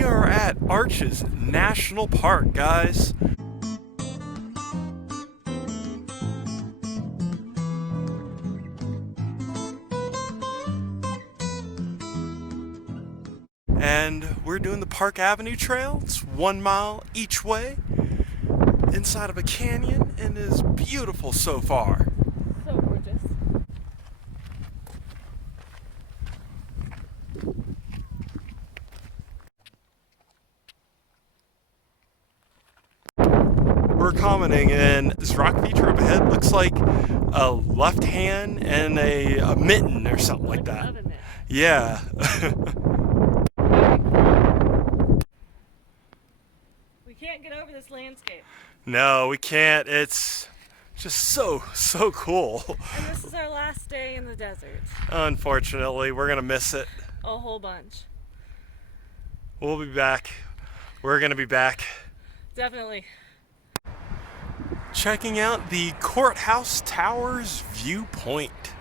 We are at Arches National Park, guys. And we're doing the Park Avenue Trail. It's 1 mile each way inside of a canyon and is beautiful so far. So gorgeous. We're commenting, and this rock feature up ahead looks like a left hand and a mitten or something like that. Yeah. We can't get over this landscape. No, we can't. It's just so cool. And this is our last day in the desert. Unfortunately, we're gonna miss it. A whole bunch. We'll be back. We're gonna be back. Definitely. Checking out the Courthouse Towers viewpoint.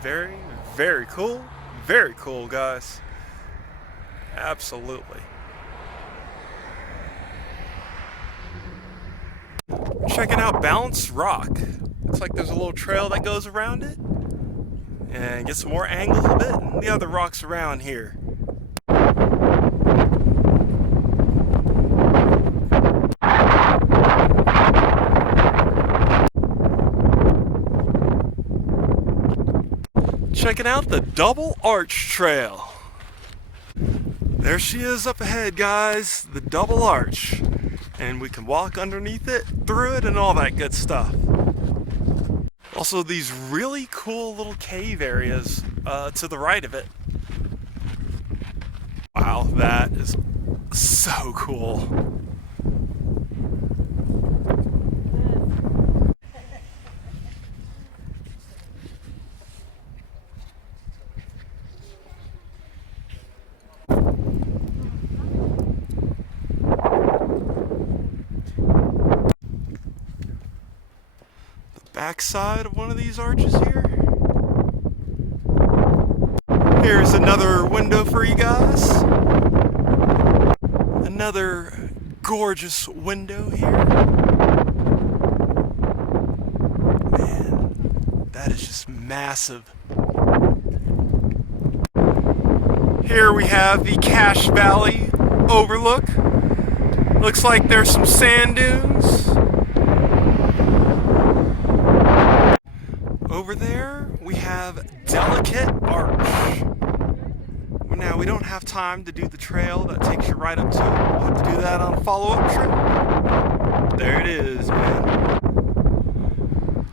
Very, very cool. Very cool, guys. Absolutely. Checking out Balanced Rock. Looks like there's a little trail that goes around it. And get some more angles of it and the other rocks around here. Checking out the Double Arch Trail. There she is up ahead, guys, the Double Arch. And we can walk underneath it, through it, and all that good stuff. Also, these really cool little cave areas to the right of it. Wow, that is so cool. Backside of one of these arches here. Here's another window for you guys. Another gorgeous window here. Man, that is just massive. Here we have the Cache Valley overlook. Looks like there's some sand dunes. Over there, we have Delicate Arch. Now, we don't have time to do the trail that takes you right up to it. We'll have to do that on a follow-up trip. There it is, man.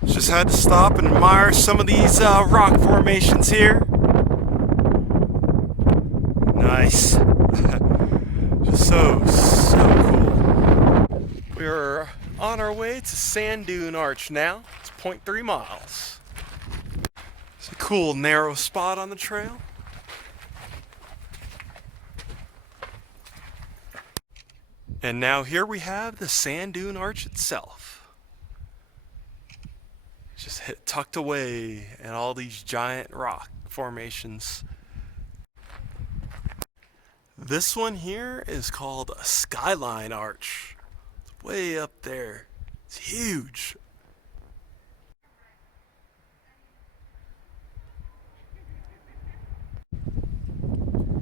Just had to stop and admire some of these rock formations here. Nice. Just so cool. We're on our way to Sand Dune Arch now. It's 0.3 miles. It's a cool narrow spot on the trail. And now here we have the Sand Dune Arch itself. Just tucked away in all these giant rock formations. This one here is called a Skyline Arch. It's way up there. It's huge.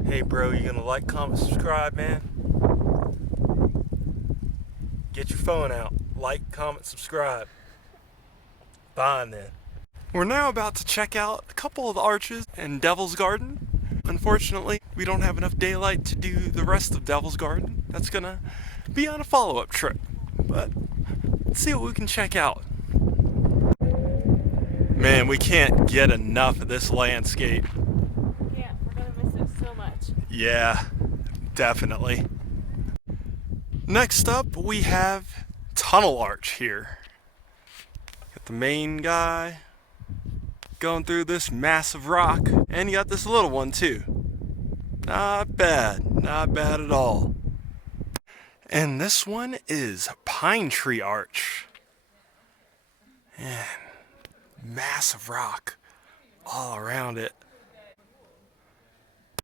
Hey bro, you gonna like, comment, subscribe, man? Get your phone out. Like, comment, subscribe. Fine then. We're now about to check out a couple of the arches in Devil's Garden. Unfortunately, we don't have enough daylight to do the rest of Devil's Garden. That's gonna be on a follow-up trip. But let's see what we can check out. Man, we can't get enough of this landscape. Yeah, we're gonna miss it so much. Yeah, definitely. Next up, we have Tunnel Arch here. Got the main guy going through this massive rock, and you got this little one too. Not bad at all. And this one is Pine Tree Arch. Man, massive rock all around it.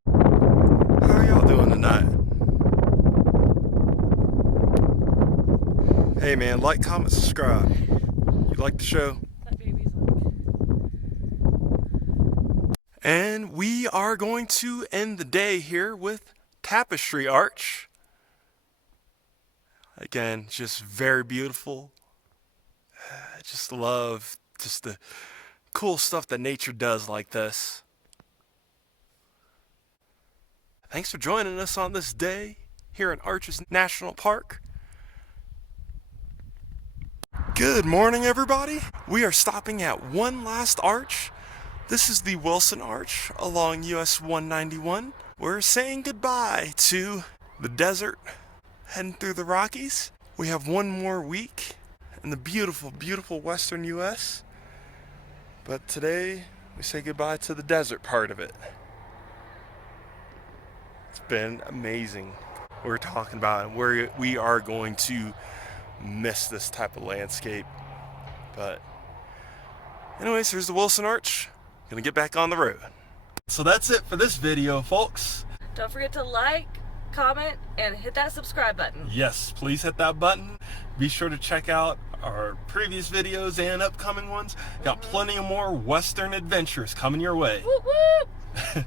How are Hey man, like, comment, subscribe. You like the show? That baby's like. And we are going to end the day here with Tapestry Arch. Again, just very beautiful. I just love just the cool stuff that nature does like this. Thanks for joining us on this day here in Arches National Park. Good morning, everybody. We are stopping at one last arch. This is the Wilson Arch along US 191. We're saying goodbye to the desert, heading through the Rockies. We have one more week in the beautiful, beautiful western US. But today, we say goodbye to the desert part of it. It's been amazing. We're talking about where we are going to miss this type of landscape. But anyways, here's the Wilson Arch. Gonna get back on the road. So that's it for this video, folks. Don't forget to like, comment, and hit that subscribe button. Yes, please hit that button. Be sure to check out our previous videos and upcoming ones. Got plenty of more Western adventures coming your way. Whoop whoop!